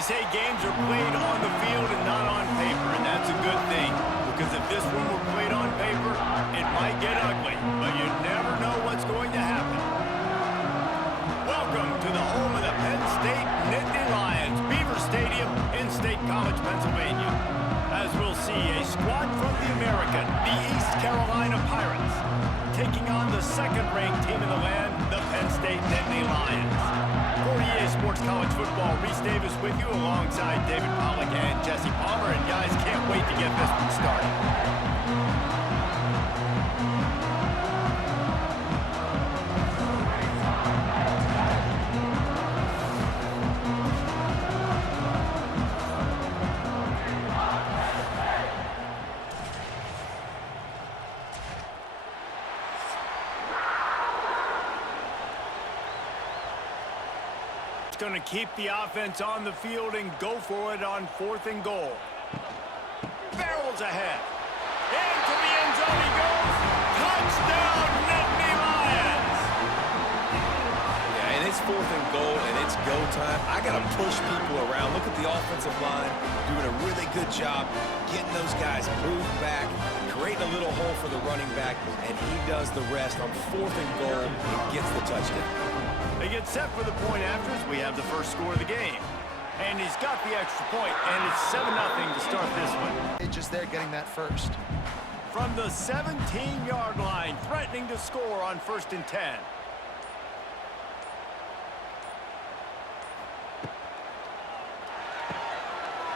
They say games are played on the field and not on paper, and that's a good thing. Because if this one were played on paper, it might get ugly, but you never know what's going to happen. Welcome to the home of the Penn State Nittany Lions, Beaver Stadium in State College, Pennsylvania. As we'll see, a squad from the American, the East Carolina Pirates, taking on the second-ranked team in the land, the Penn State Nittany Lions. For EA Sports College Football, Reese Davis with you alongside David Pollack and Jesse Palmer. And guys, can't wait to get this one started. Going to keep the offense on the field and go for it on 4th and goal. Barrels ahead. Into the end zone he goes. Touchdown, Nittany Lions. Yeah, and it's 4th and goal, and it's go time. I got to push people around. Look at the offensive line doing a really good job getting those guys moved back, creating a little hole for the running back, and he does the rest on 4th and goal and gets the touchdown. They get set for the point after as we have the first score of the game. And he's got the extra point, and it's 7-0 to start this one. It's just there getting that first. From the 17-yard line, threatening to score on 1st and 10.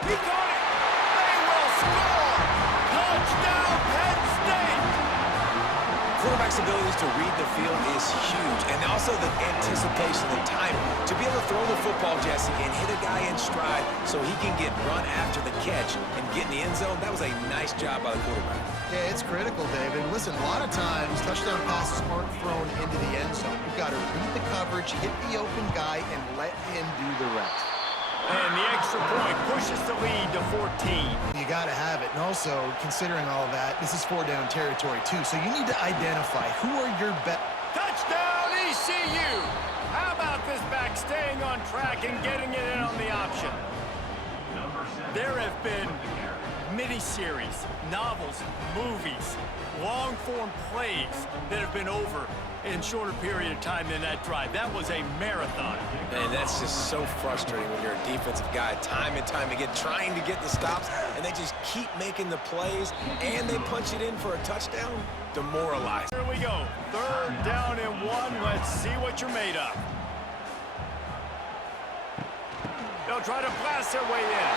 He got it! They will score! Touchdown, Penn State! Quarterback's abilities to read the field is huge, and also the anticipation and timing. To be able to throw the football, Jesse, and hit a guy in stride so he can get run after the catch and get in the end zone, that was a nice job by the quarterback. Yeah, it's critical, David. Listen, a lot of times touchdown passes aren't thrown into the end zone. You've got to read the coverage, hit the open guy, and let him do the rest. And the extra point pushes the lead to 14. You got to have it. And also, considering all that, this is 4-down territory, too. So you need to identify who are your best. Touchdown, ECU! How about this back staying on track and getting it in on the option? There have been mini-series, novels, movies, long-form plays that have been over in shorter period of time than that drive. That was a marathon. And that's just so frustrating when you're a defensive guy, time and time again, trying to get the stops, and they just keep making the plays, and they punch it in for a touchdown. Demoralized. Here we go. 3rd down and 1. Let's see what you're made of. They'll try to blast their way in.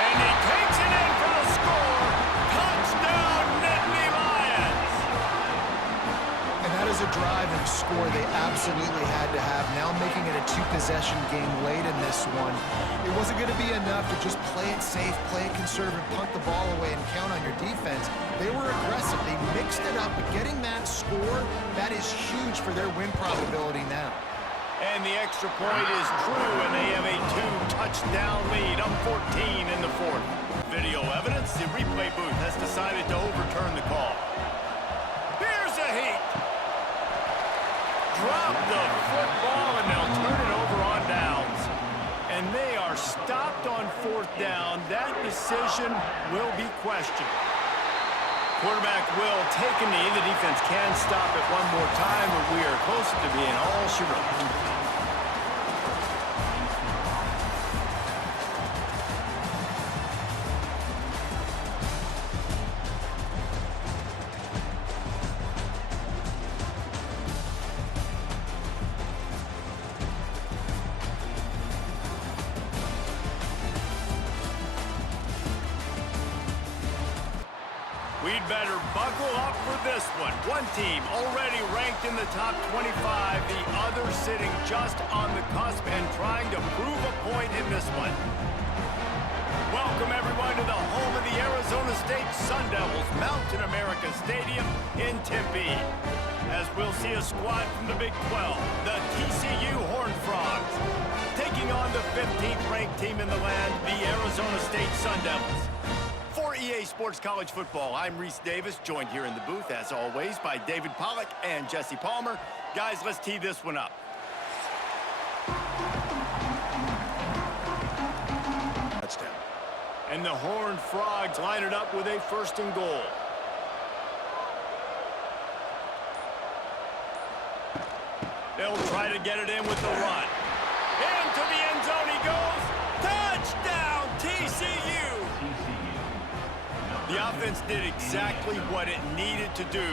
And he takes it in for the score. Touchdown, Nittany Lions. And that is a drive and a score they absolutely had to have. Now making it a 2-possession game late in this one. It wasn't going to be enough to just play it safe, play it conservative, punt the ball away, and count on your defense. They were aggressive. They mixed it up, but getting that score, that is huge for their win probability now. And the extra point is true, and they have a 2-touchdown lead, up 14 in the 4th. Video evidence, the replay booth has decided to overturn the call. Here's a heat. Drop the football, and they'll turn it over on downs. And they are stopped on 4th down. That decision will be questioned. Quarterback will take a knee. The defense can stop it one more time, but we are close to being all she wrote. We'd better buckle up for this one. One team already ranked in the top 25, the other sitting just on the cusp and trying to prove a point in this one. Welcome everyone to the home of the Arizona State Sun Devils, Mountain America Stadium in Tempe. As we'll see a squad from the Big 12, the TCU Horned Frogs, taking on the 15th ranked team in the land, the Arizona State Sun Devils. For EA Sports College Football, I'm Reese Davis, joined here in the booth, as always, by David Pollack and Jesse Palmer. Guys, let's tee this one up. And the Horned Frogs line it up with a 1st and goal. They'll try to get it in with the run. Into the end zone he goes. Touchdown, TCU! The offense did exactly what it needed to do,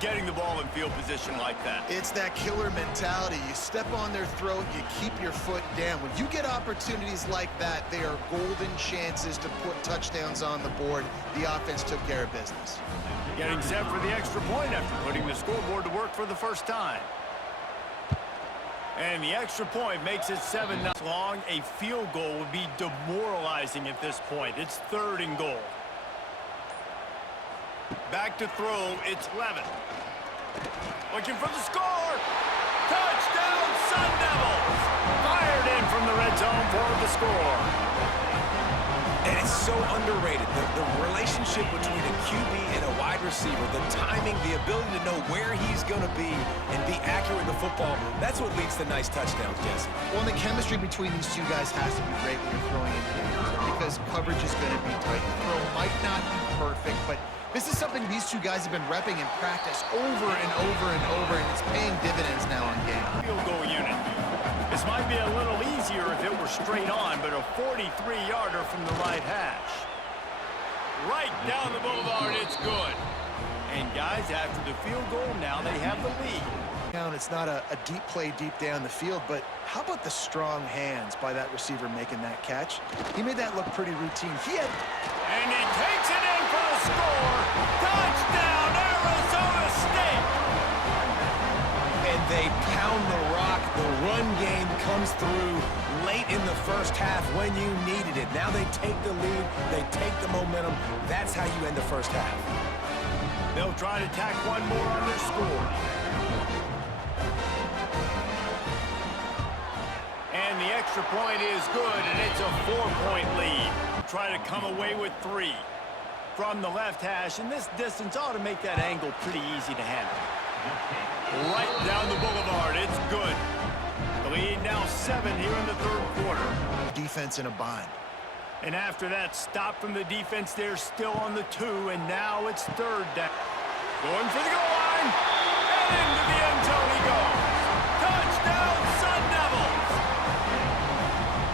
getting the ball in field position like that. It's that killer mentality. You step on their throat, you keep your foot down. When you get opportunities like that, they are golden chances to put touchdowns on the board. The offense took care of business. Getting set for the extra point after putting the scoreboard to work for the first time. And the extra point makes it 7-0 long. A field goal would be demoralizing at this point. It's 3rd and goal. Back to throw, it's Levin. Looking for the score. Touchdown, Sun Devils! Fired in from the red zone for the score. And it's so underrated. The relationship between a QB and a wide receiver, the timing, the ability to know where he's going to be and be accurate with the football, that's what leads to nice touchdowns, Jesse. Well, the chemistry between these two guys has to be great when you're throwing in games because coverage is going to be tight. The throw might not be perfect, but this is something these two guys have been repping in practice over and over and over, and it's paying dividends now on game. Field goal unit. This might be a little easier if it were straight on, but a 43-yarder from the right hash. Right down the boulevard, it's good. And guys, after the field goal, now they have the lead. It's not a deep play deep down the field, but how about the strong hands by that receiver making that catch? He made that look pretty routine. And he takes it in for the score. Touchdown, Arizona State! And they pound the rock. The run game comes through late in the first half when you needed it. Now they take the lead. They take the momentum. That's how you end the first half. They'll try to tack one more on their score. And the extra point is good, and it's a 4-point lead. Try to come away with 3 from the left hash, and this distance ought to make that angle pretty easy to handle. Right down the boulevard, it's good. The lead now 7 here in the 3rd quarter. Defense in a bind. And after that stop from the defense, they're still on the 2, and now it's 3rd down. Going for the goal line, and into the end zone he goes. Touchdown, Sun Devils!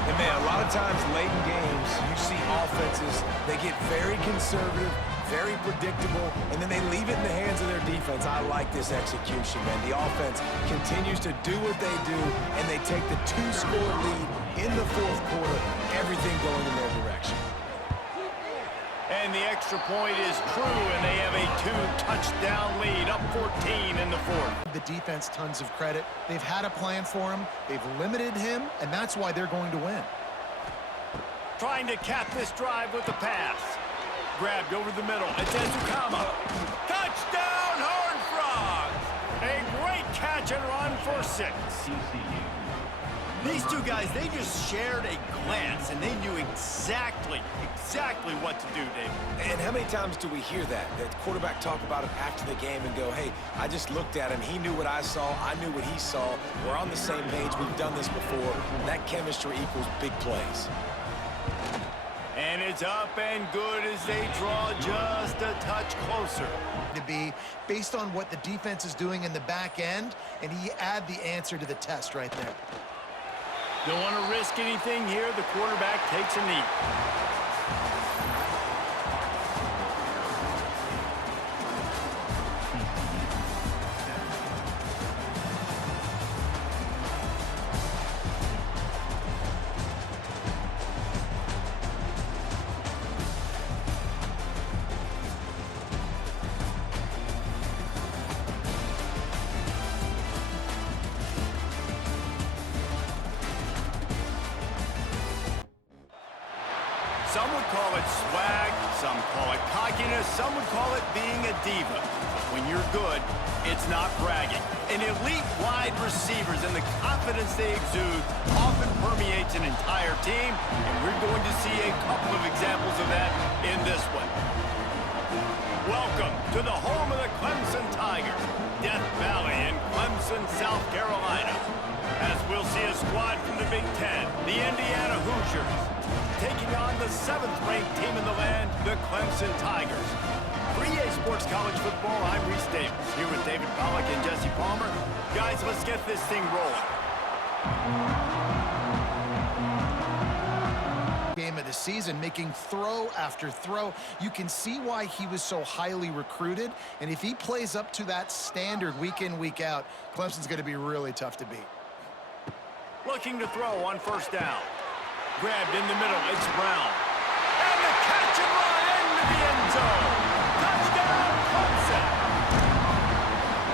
And man, a lot of times late in games, you see offenses, they get very conservative, very predictable, and then they leave it in the hands of their defense. I like this execution, man. The offense continues to do what they do, and they take the 2-score lead in the 4th quarter, everything going in their direction. And the extra point is true, and they have a 2-touchdown lead, up 14 in the 4th. The defense, tons of credit. They've had a plan for him. They've limited him, and that's why they're going to win. Trying to cap this drive with the pass. Grabbed over the middle. It's Ezukama. Touchdown, Horned Frogs! A great catch and run for 6. These two guys, they just shared a glance, and they knew exactly what to do, Dave. And how many times do we hear that? The quarterback talk about it after the game and go, hey, I just looked at him. He knew what I saw. I knew what he saw. We're on the same page. We've done this before. That chemistry equals big plays. And it's up and good as they draw just a touch closer. To be based on what the defense is doing in the back end, and he add the answer to the test right there. Don't want to risk anything here. The quarterback takes a knee. Some would call it swag, some call it cockiness, some would call it being a diva. But when you're good, it's not bragging. An elite wide receivers and the confidence they exude often permeates an entire team, and we're going to see a couple of examples of that in this one. Welcome to the home of the Clemson Tigers, Death Valley in Clemson, South Carolina. As we'll see a squad from the Big Ten, the Indiana Hoosiers, taking on the 7th-ranked team in the land, the Clemson Tigers. For EA Sports College Football, I'm Reese Davis, here with David Pollack and Jesse Palmer. Guys, let's get this thing rolling. Game of the season, making throw after throw. You can see why he was so highly recruited, and if he plays up to that standard week in, week out, Clemson's going to be really tough to beat. Looking to throw on first down. Grabbed in the middle, it's Brown. And the catch and run into the end zone. Touchdown, Clemson.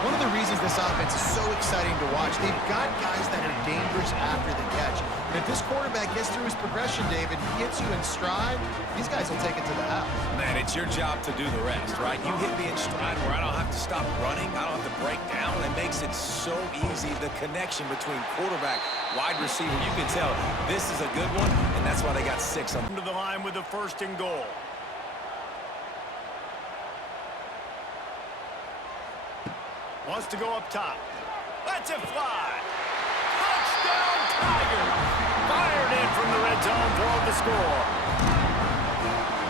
One of the reasons this offense is so exciting to watch, they've got guys that are dangerous after the catch. And if this quarterback gets through his progression, David, he hits you in stride, these guys will take it to the house. Man, it's your job to do the rest, right? You hit me in stride where I don't have to stop running. I don't have to break down. It makes it so easy. The connection between quarterback, wide receiver, you can tell this is a good one, and that's why they got 6 on To the line with the 1st and goal. Wants to go up top. Let's it fly. Touchdown, Tigers. Fired in from the red zone for the score.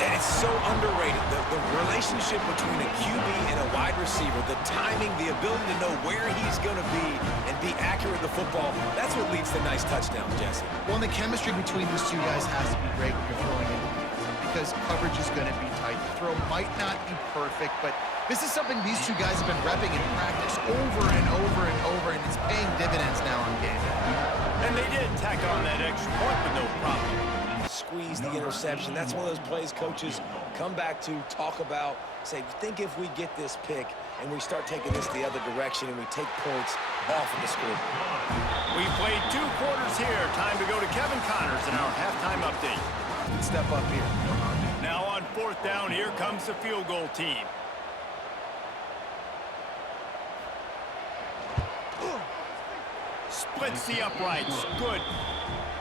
And it's so underrated. The relationship between a QB and a wide receiver, the timing, the ability to know where he's going to be and be accurate with the football, that's what leads to nice touchdowns, Jesse. Well, and the chemistry between these two guys has to be great when you're throwing into the end, because coverage is going to be tight. The throw might not be perfect, but this is something these two guys have been repping in practice over and over and over, and it's paying dividends now on game day. And they did tack on that extra point with no problem. Squeeze the interception. That's one of those plays coaches come back to, talk about, say, think if we get this pick and we start taking this the other direction and we take points off of the scoreboard. We played 2 quarters here. Time to go to Kevin Connors in our halftime update. Step up here. Now on 4th down, here comes the field goal team. Splits the uprights. Good.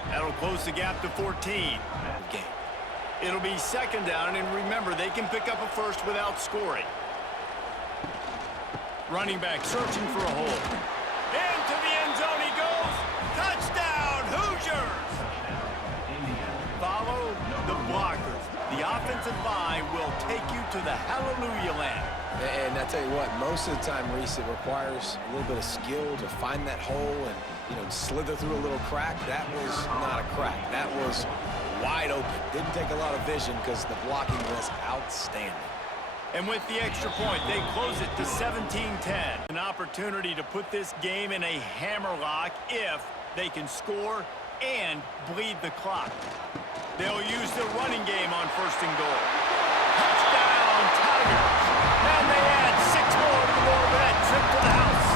That'll close the gap to 14. Okay. It'll be 2nd down, and remember, they can pick up a first without scoring. Running back searching for a hole. Into the end zone he goes. Touchdown, Hoosiers! Follow the blockers. The offensive line will take you to the hallelujah land. And I tell you what, most of the time, Reese, it requires a little bit of skill to find that hole and, slither through a little crack. That was not a crack. That was wide open. Didn't take a lot of vision because the blocking was outstanding. And with the extra point, they close it to 17-10. An opportunity to put this game in a hammerlock if they can score and bleed the clock. They'll use the running game on 1st and goal. Touchdown, Tigers! And they add 6 more to the board with that trip to the house.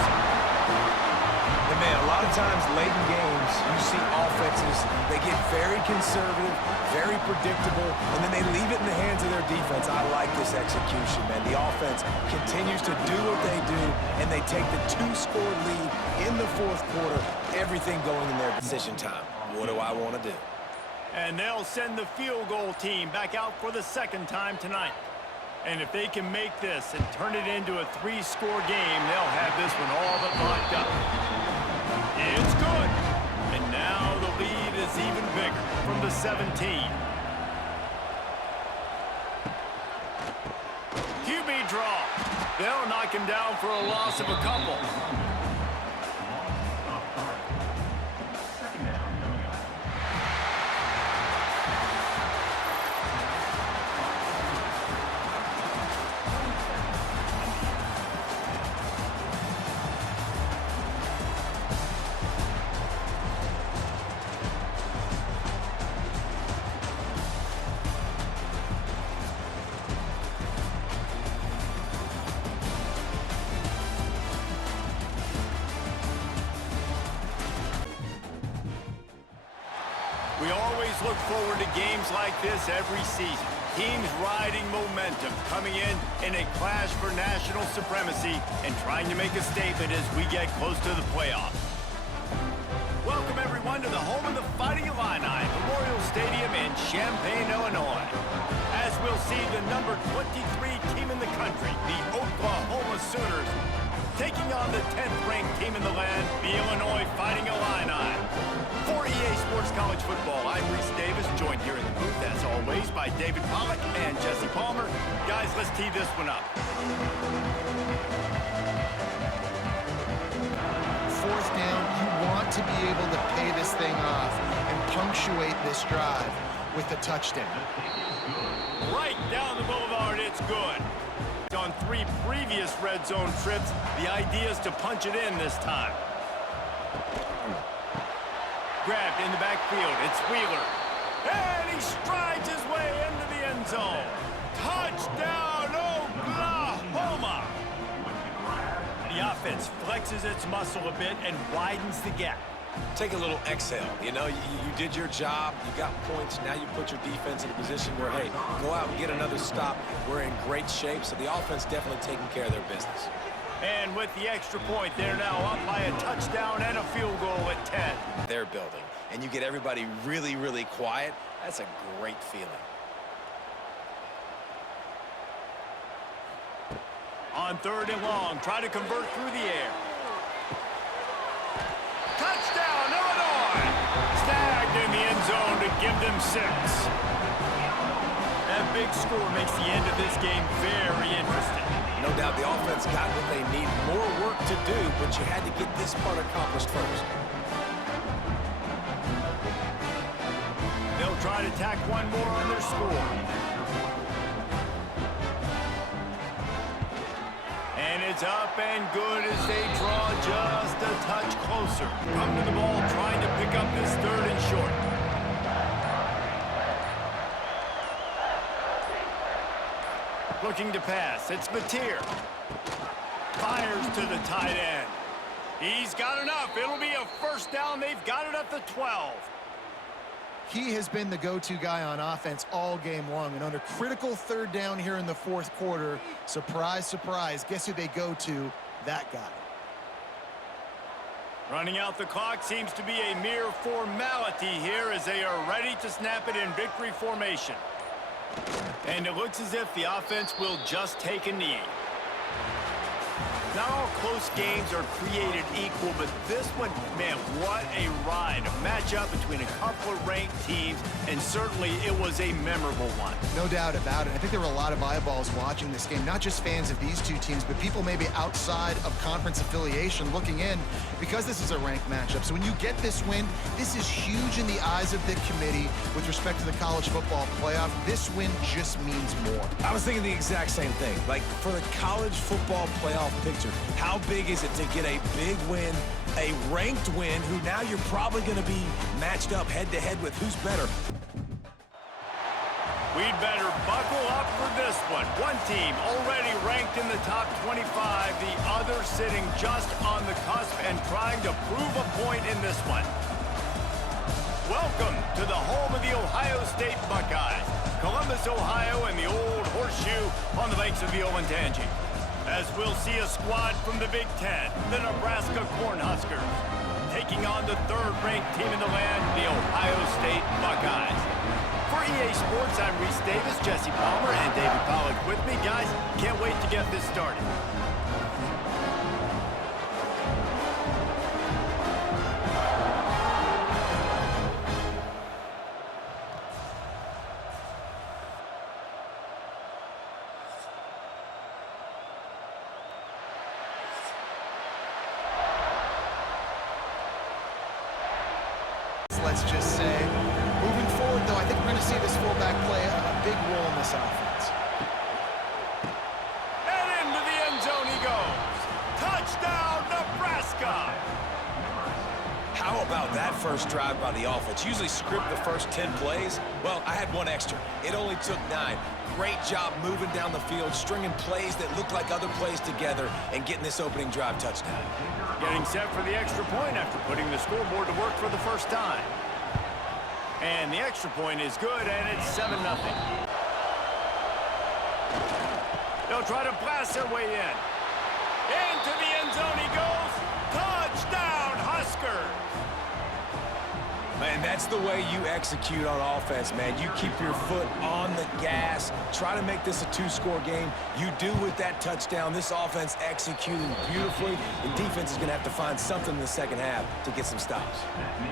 And man, a lot of times late in games, you see offenses, they get very conservative, very predictable, and then they leave it in the hands of their defense. I like this execution, man. The offense continues to do what they do, and they take the 2-score lead in the 4th quarter, everything going in their decision time. What do I want to do? And they'll send the field goal team back out for the 2nd time tonight. And if they can make this and turn it into a 3-score game, they'll have this one all but locked up. It's good. And now the lead is even bigger from the 17. QB draw. They'll knock him down for a loss of a couple. We always look forward to games like this every season. Teams riding momentum, coming in a clash for national supremacy and trying to make a statement as we get close to the playoffs. Welcome, everyone, to the home of the Fighting Illini, Memorial Stadium in Champaign, Illinois. As we'll see the number 23 team in the country, the Oklahoma Sooners, taking on the 10th-ranked team in the land, the Illinois Fighting Illini. For EA Sports College Football, I'm Reese Davis, joined here in the booth, as always, by David Pollack and Jesse Palmer. Guys, let's tee this one up. Fourth down, you want to be able to pay this thing off and punctuate this drive with a touchdown. Right down the boulevard, it's good. On 3 previous red zone trips, the idea is to punch it in this time. Grabbed in the backfield, it's Wheeler. And he strides his way into the end zone. Touchdown, Oklahoma! The offense flexes its muscle a bit and widens the gap. Take a little exhale. You know, you did your job. You got points. Now you put your defense in a position where, hey, go out and get another stop. We're in great shape, so the offense definitely taking care of their business. And with the extra point, they're now up by a touchdown and a field goal at 10. They're building, and you get everybody really, really quiet. That's a great feeling. On 3rd and long, try to convert through the air. Touchdown, Illinois! Snagged in the end zone to give them 6. That big score makes the end of this game very interesting. No doubt the offense got what they need. More work to do, but you had to get this part accomplished first. They'll try to tack one more on their score. And it's up and good as they draw just a touch closer. Come to the ball trying to pick up this 3rd and short. Looking to pass. It's Mateer. Fires to the tight end. He's got enough. It'll be a first down. They've got it at the 12. He has been the go-to guy on offense all game long, and on a critical 3rd down here in the 4th quarter, surprise, surprise, guess who they go to? That guy. Running out the clock seems to be a mere formality here as they are ready to snap it in victory formation. And it looks as if the offense will just take a knee. Not all close games are created equal, but this one, man, what a ride. A matchup between a couple of ranked teams, and certainly it was a memorable one. No doubt about it. I think there were a lot of eyeballs watching this game, not just fans of these two teams, but people maybe outside of conference affiliation looking in because this is a ranked matchup. So when you get this win, this is huge in the eyes of the committee with respect to the college football playoff. This win just means more. I was thinking the exact same thing. Like, for the college football playoff picture, how big is it to get a big win, a ranked win, who now you're probably going to be matched up head-to-head with who's better? We'd better buckle up for this one. One team already ranked in the top 25, the other sitting just on the cusp and trying to prove a point in this one. Welcome to the home of the Ohio State Buckeyes, Columbus, Ohio, and the old horseshoe on the banks of the Olentangy. As we'll see a squad from the Big Ten, the Nebraska Cornhuskers, taking on the 3rd-ranked team in the land, the Ohio State Buckeyes. For EA Sports, I'm Reese Davis, Jesse Palmer, and David Pollack with me. Guys, can't wait to get this started. Let's just say, moving forward, though, I think we're going to see this fullback play a big role in this offense. And into the end zone he goes. Touchdown, Nebraska! How about that first drive by the offense? Usually script the first 10 plays. Well, I had one extra. It only took 9. Great job moving down the field, stringing plays that look like other plays together, and getting this opening drive touchdown. Getting set for the extra point after putting the scoreboard to work for the first time. And the extra point is good, and it's 7-0. They'll try to blast their way in. Into the end zone he goes. Touchdown, Huskers! And that's the way you execute on offense, man. You keep your foot on the gas. Try to make this a two-score game. You do with that touchdown. This offense executing beautifully. The defense is going to have to find something in the second half to get some stops.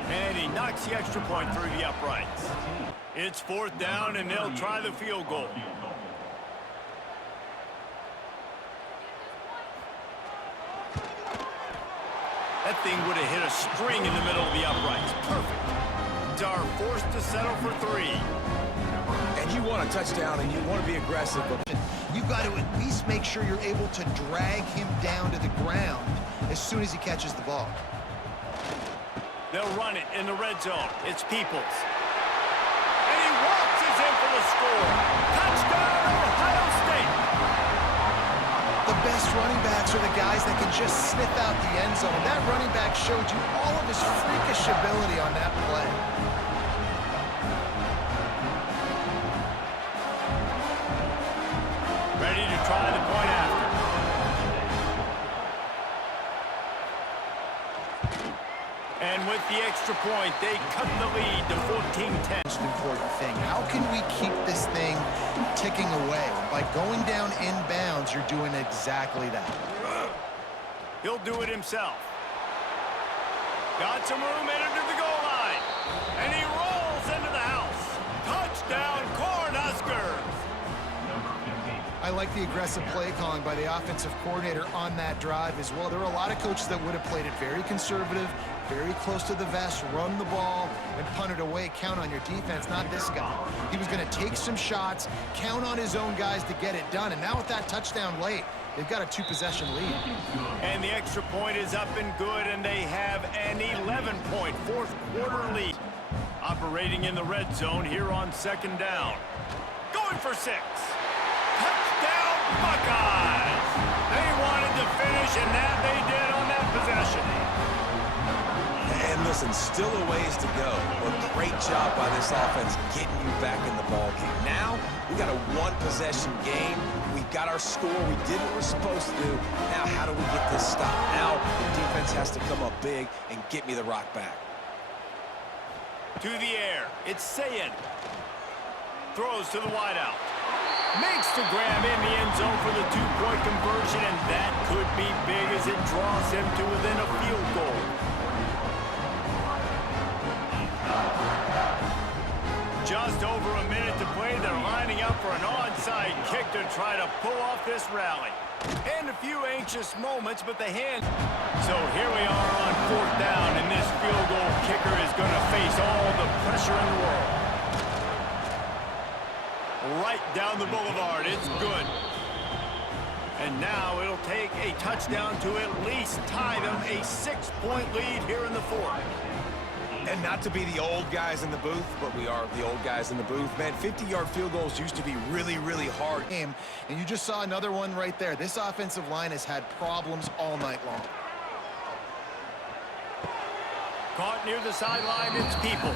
And he knocks the extra point through the uprights. It's 4th down, and they'll try the field goal. That thing would have hit a string in the middle of the uprights. Perfect. Are forced to settle for 3. And you want a touchdown, and you want to be aggressive. But You've got to at least make sure you're able to drag him down to the ground as soon as he catches the ball. They'll run it in the red zone. It's Peoples. And he waltzes in for the score. Touchdown, Ohio State. The best running backs are the guys that can just sniff out the end zone. That running back showed you all of his freakish ability on that play. Ready to try the point after. And with the extra point, they cut the lead to 14-10. Most important thing. How can we keep this thing ticking away? By going down inbounds, you're doing exactly that. He'll do it himself. Got some room headed to the goal line. And he rolls into the house. Touchdown, Cornhuskers. I like the aggressive play calling by the offensive coordinator on that drive as well. There are a lot of coaches that would have played it very conservative, very close to the vest, run the ball, and punt it away. Count on your defense, not this guy. He was going to take some shots, count on his own guys to get it done. And now with that touchdown late, they've got a 2-possession lead. And the extra point is up and good, and they have an 11-point fourth-quarter lead. Operating in the red zone here on 2nd down. Going for 6. Touchdown, Buckeyes! They wanted to finish, and that they did on that possession. And listen, still a ways to go. But great job by this offense getting you back in the ballgame. Now, we got a 1-possession game. We got our score. We did what we're supposed to do. Now, how do we get this stopped? Now, the defense has to come up big and get me the rock back. To the air. It's Sayin. Throws to the wideout. Makes the grab in the end zone for the 2-point conversion, and that could be big as it draws him to within a field goal. Just over a minute to play. They're lining up for an onside kick to try to pull off this rally. And a few anxious moments, but the hand. So here we are on 4th down, and this field goal kicker is going to face all the pressure in the world. Right down the boulevard. It's good. And now it'll take a touchdown to at least tie them a 6-point lead here in the 4th. And not to be the old guys in the booth, but we are the old guys in the booth. Man, 50-yard field goals used to be really, really hard. And you just saw another one right there. This offensive line has had problems all night long. Caught near the sideline, it's Peoples.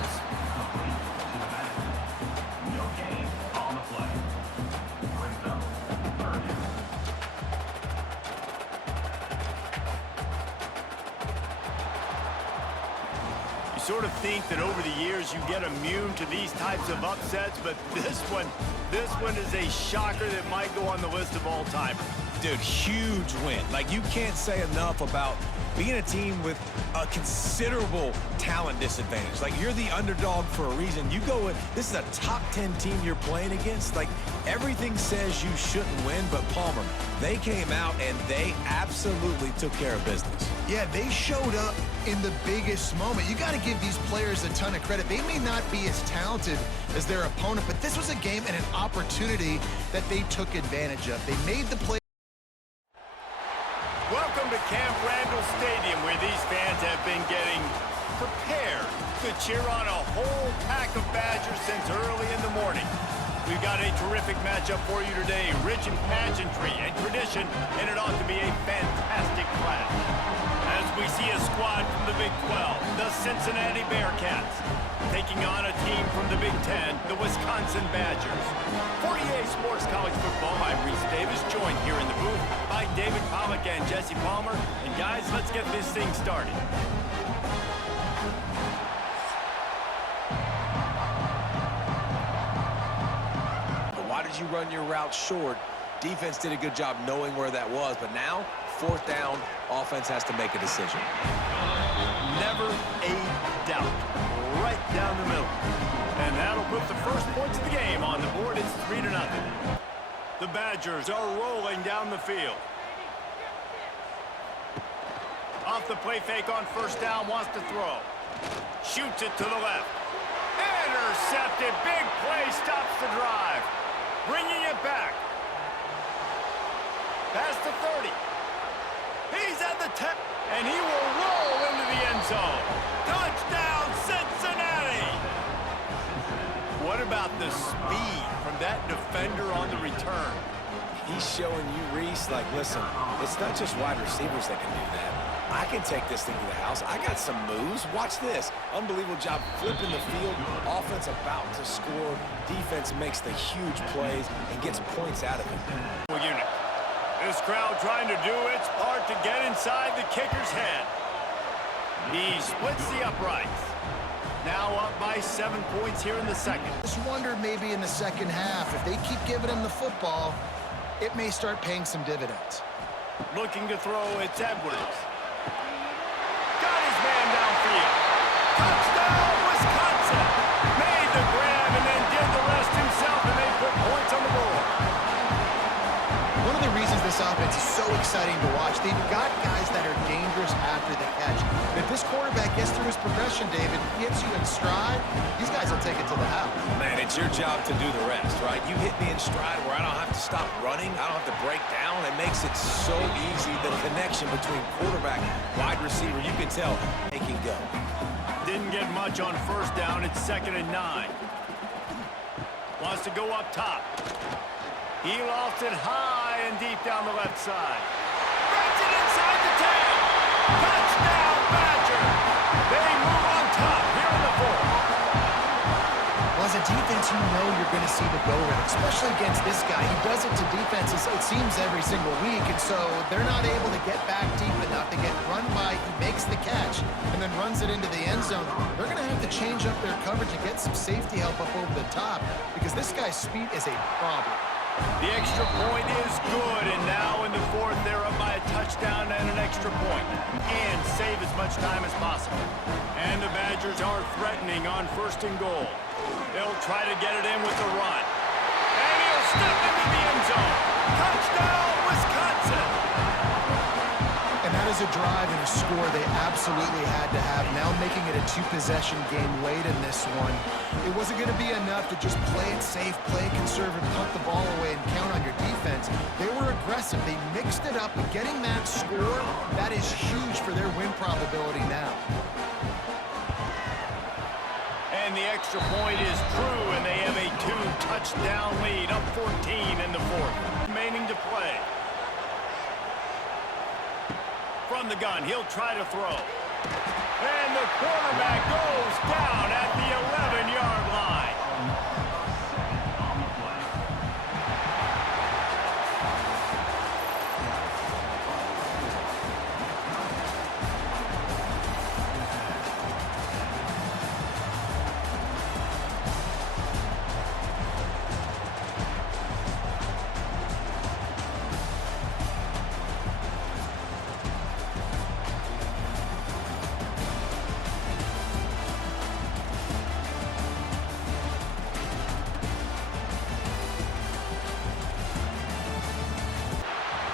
Sort of think that over the years you get immune to these types of upsets, but this one is a shocker that might go on the list of all-timers. Dude, huge win. Like, you can't say enough about being a team with a considerable talent disadvantage. Like, you're the underdog for a reason. You go in, this is a top 10 team you're playing against. Like, everything says you shouldn't win, but Palmer, they came out and they absolutely took care of business. Yeah, they showed up in the biggest moment. You got to give these players a ton of credit. They may not be as talented as their opponent, but this was a game and an opportunity that they took advantage of. They made the play. Welcome to Camp Randall Stadium, where these fans have been getting prepared to cheer on a whole pack of Badgers since early in the morning. We've got a terrific matchup for you today, rich in pageantry and tradition, and it ought to be a fantastic clash. As we see a squad from the Big 12, the Cincinnati Bearcats, taking on a team from the Big 10, the Wisconsin Badgers. For EA Sports College Football, I'm Reese Davis, joined here in the booth by David Pollack and Jesse Palmer. And guys, let's get this thing started. Why did you run your route short? Defense did a good job knowing where that was, but now, fourth down, offense has to make a decision. Never a doubt. Right down the middle. And that'll put the first points of the game on the board. It's 3-0. The Badgers are rolling down the field. Off the play fake on first down, wants to throw. Shoots it to the left. Intercepted. Big play stops the drive. Bringing it back. Past the 30. He's at the 10. And he will roll into the end zone. Touchdown, Cincinnati! What about the speed from that defender on the return? He's showing you, Reese, like, listen, it's not just wide receivers that can do that. I can take this thing to the house. I got some moves. Watch this. Unbelievable job flipping the field. Offense about to score. Defense makes the huge plays and gets points out of it. Unit. This crowd trying to do its part to get inside the kicker's head. He splits the uprights. Now up by 7 points here in the second. Just wondered maybe in the second half, if they keep giving him the football, it may start paying some dividends. Looking to throw, it's Edwards. Got his man downfield. Touchdown, Wisconsin! Made the grab and then did the rest himself, and they put points on the board. One of the reasons this offense is so exciting to watch, they've got guys that are dangerous after the catch. If this quarterback gets through his progression, David, gets you in stride, these guys will take it to the house. Man, it's your job to do the rest, right? You hit me in stride where I don't have to stop running. I don't have to break down. It makes it so easy. The connection between quarterback, wide receiver, you can tell they can go. Didn't get much on first down. It's 2nd and 9. Wants to go up top. He lofts it high and deep down the left side. Gets it inside the 10. Touchdown, Badger. They move on top here in the 4th. Well, as a defense, you know you're going to see the go route, especially against this guy. He does it to defenses, it seems, every single week, and so they're not able to get back deep enough to get run by. He makes the catch and then runs it into the end zone. They're going to have to change up their coverage and get some safety help up over the top because this guy's speed is a problem. The extra point is good, and now in the 4th, they're up by a touchdown and an extra point, and save as much time as possible. And the Badgers are threatening on 1st and goal. They'll try to get it in with the run. And he'll step into the end zone. Touchdown, Wisconsin! And that is a drive and a score they absolutely had to have. Now making it a 2-possession game late in this one. It wasn't going to be enough to just play it safe, play it conservative, punt the ball away, and count on your defense. They were aggressive. They mixed it up, but getting that score, that is huge for their win probability now. And the extra point is true, and they have a 2-touchdown lead, up 14 in the 4th. Remaining to play. From the gun, he'll try to throw. And the quarterback goes down at the 11-yard line.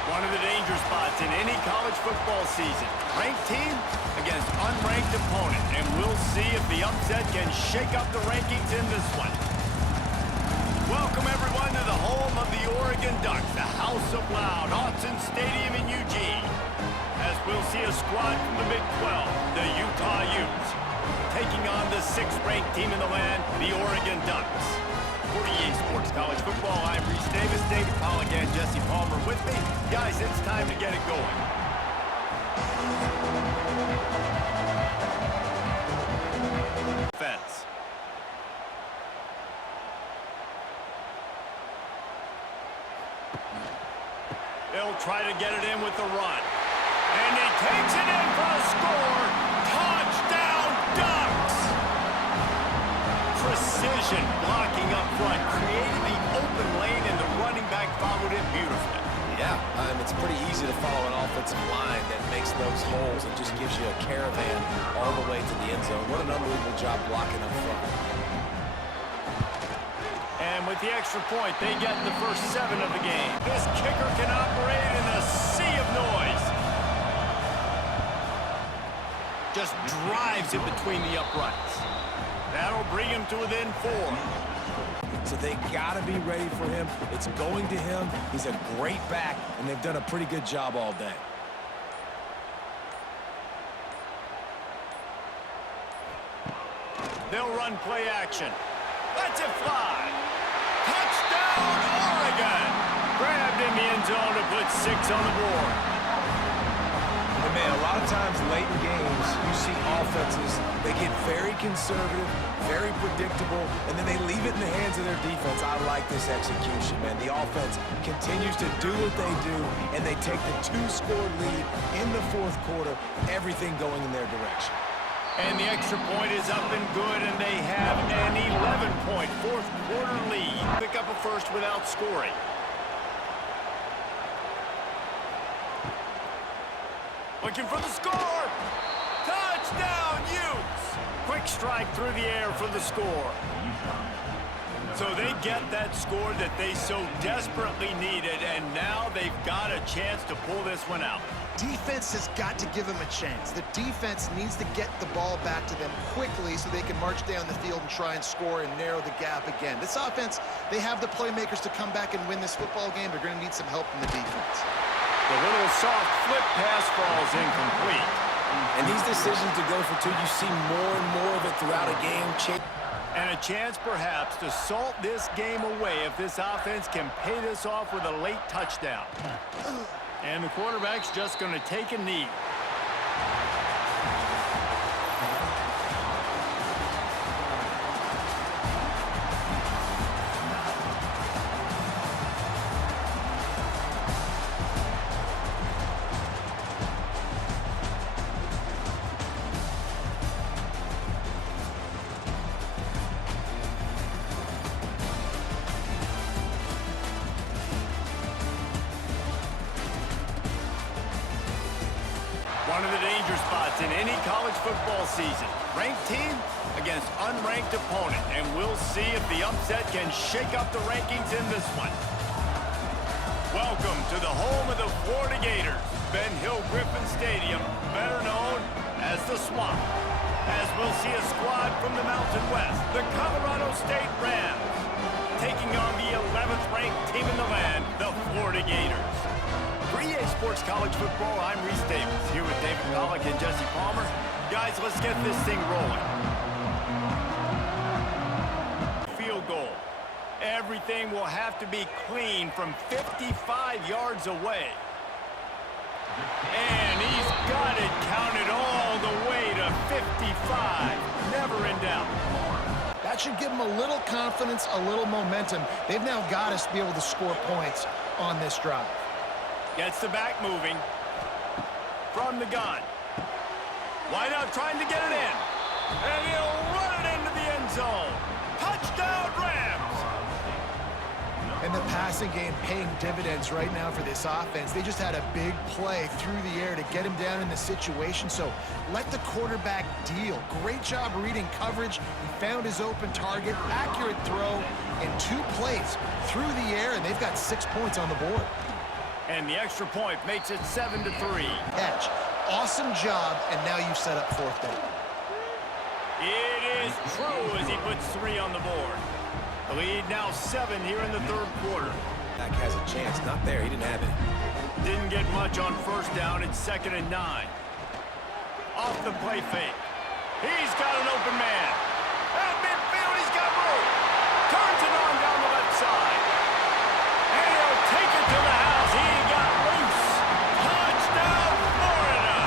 One of the danger spots in any college football season. Ranked team against unranked opponent. And we'll see if the upset can shake up the rankings in this one. Welcome everyone to the home of the Oregon Ducks, the House of Loud, Autzen Stadium in Eugene. As we'll see a squad from the Big 12, the Utah Utes, taking on the 6th-ranked team in the land, the Oregon Ducks. For EA Sports College Football, I'm Reese Davis, David Polligan, Jesse Palmer with me. Guys, it's time to get it going. Defense. They'll try to get it in with the run. And he takes it in for a score. Touchdown, Ducks! Precision blocking up front, created the open lane time, it's pretty easy to follow an offensive line that makes those holes and just gives you a caravan all the way to the end zone. What an unbelievable job blocking up front. And with the extra point, they get the first 7 of the game. This kicker can operate in a sea of noise. Just drives it between the uprights. That'll bring him to within 4. So they got to be ready for him. It's going to him. He's a great back, and they've done a pretty good job all day. They'll run play action. Let's it fly. Touchdown, Oregon. Grabbed in the end zone to put 6 on the board. And man, a lot of times late in games, you see offenses, they get very conservative, very predictable, and then they leave it in the hands of their defense. I like this execution, man. The offense continues to do what they do, and they take the 2-score lead in the 4th quarter, everything going in their direction. And the extra point is up and good, and they have an 11-point 4th quarter lead. Pick up a first without scoring. Looking for the score. Touchdown, Utes. Quick strike through the air for the score. So they get that score that they so desperately needed, and now they've got a chance to pull this one out. Defense has got to give them a chance. The defense needs to get the ball back to them quickly so they can march down the field and try and score and narrow the gap again. This offense, they have the playmakers to come back and win this football game. They're going to need some help from the defense. The little soft flip pass falls incomplete. And these decisions to go for 2, you see more and more of it throughout a game. And a chance perhaps to salt this game away if this offense can pay this off with a late touchdown. And the quarterback's just going to take a knee. One of the danger spots in any college football season. Ranked team against unranked opponent. And we'll see if the upset can shake up the rankings in this one. Welcome to the home of the Florida Gators. Ben Hill Griffin Stadium, better known as the Swamp. As we'll see a squad from the Mountain West, the Colorado State Rams, taking on the 11th ranked team in the land, the Florida Gators. For EA Sports College Football, I'm Reese Davis, here with David Pollack and Jesse Palmer. Guys, let's get this thing rolling. Field goal. Everything will have to be clean from 55 yards away. And he's got it counted all the way to 55. Never in doubt. That should give them a little confidence, a little momentum. They've now got us to be able to score points on this drive. Gets the back moving. From the gun. Wide out trying to get it in. And he'll run it into the end zone. Touchdown, Rams! And the passing game paying dividends right now for this offense. They just had a big play through the air to get him down in the situation. So let the quarterback deal. Great job reading coverage. He found his open target. Accurate throw in 2 plays through the air, and they've got 6 points on the board. And the extra point makes it 7-3. Catch. Awesome job, and now you set up 4th down. It is true as he puts 3 on the board. The lead now 7 here in the 3rd quarter. Dak has a chance. Not there. He didn't have it. Didn't get much on 1st down. It's 2nd and 9. Off the play fake. He's got an open man. At midfield, he's got room. Turns it on down the left side. And he'll take it to the house. He got loose. Touchdown, Florida.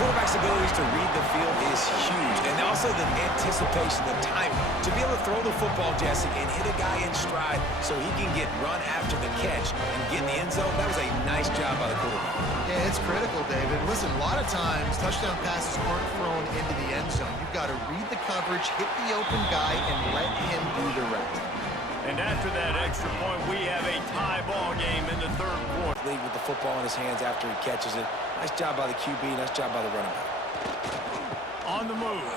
Quarterback's abilities to read the field is huge. And also the anticipation, the time to be able to throw the football, Jesse, and hit a guy in stride so he can get run after the catch and get in the end zone. That was a nice job by the quarterback. Yeah, it's critical, David. Listen, a lot of times touchdown passes aren't thrown into the end zone. You've got to read the coverage, hit the open guy, and let him do the rest. And after that extra point, we have a tie ball game in the third quarter. Lead with the football in his hands after he catches it. Nice job by the QB, nice job by the running back. On the move.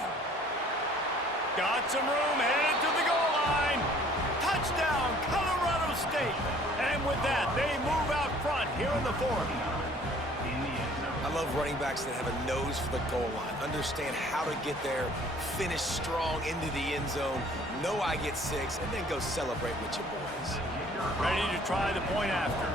Got some room, headed to the goal line. Touchdown, Colorado State. And with that, they move out front here in the fourth. I love running backs that have a nose for the goal line. Understand how to get there, finish strong into the end zone, know I get 6, and then go celebrate with your boys. Ready to try the point after.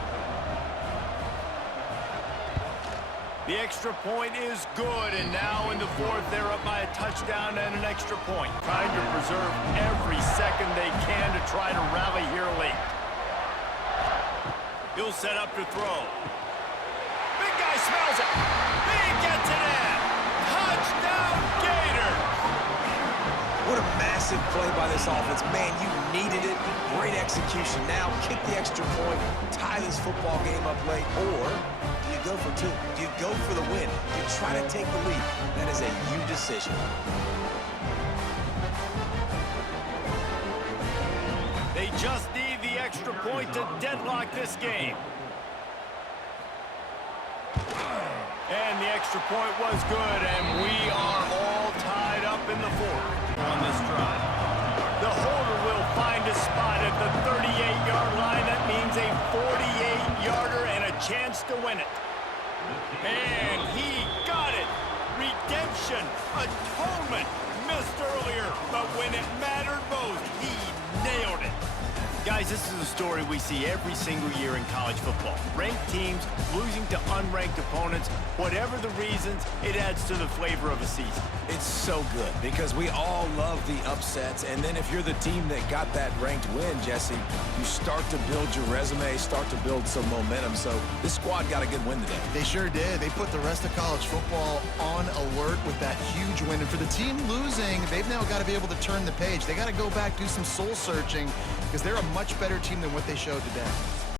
The extra point is good, and now in the fourth, they're up by a touchdown and an extra point. Trying to preserve every second they can to try to rally here late. He'll set up to throw. Big guy smells it. He gets it in. Touchdown, Gators. What a massive play by this offense. Man, you needed it. Great execution. Now kick the extra point, tie this football game up late, or do you go for 2? Do you go for the win? Do you try to take the lead? That is a you decision. They just need the extra point to deadlock this game. And the extra point was good, and we are all tied up in the fourth on this drive. The holder will find a spot at the 38-yard line. That means a 48-yarder and a chance to win it. And he got it. Redemption, atonement, missed earlier, but when it mattered most, he nailed it. Guys, this is a story we see every single year in college football. Ranked teams losing to unranked opponents. Whatever the reasons, it adds to the flavor of a season. It's so good because we all love the upsets, and then if you're the team that got that ranked win, Jesse, you start to build your resume, start to build some momentum. So this squad got a good win today. They sure did. They put the rest of college football on alert with that huge win. And for the team losing, they've now got to be able to turn the page. They got to go back, do some soul searching, because they're a much better team than what they showed today.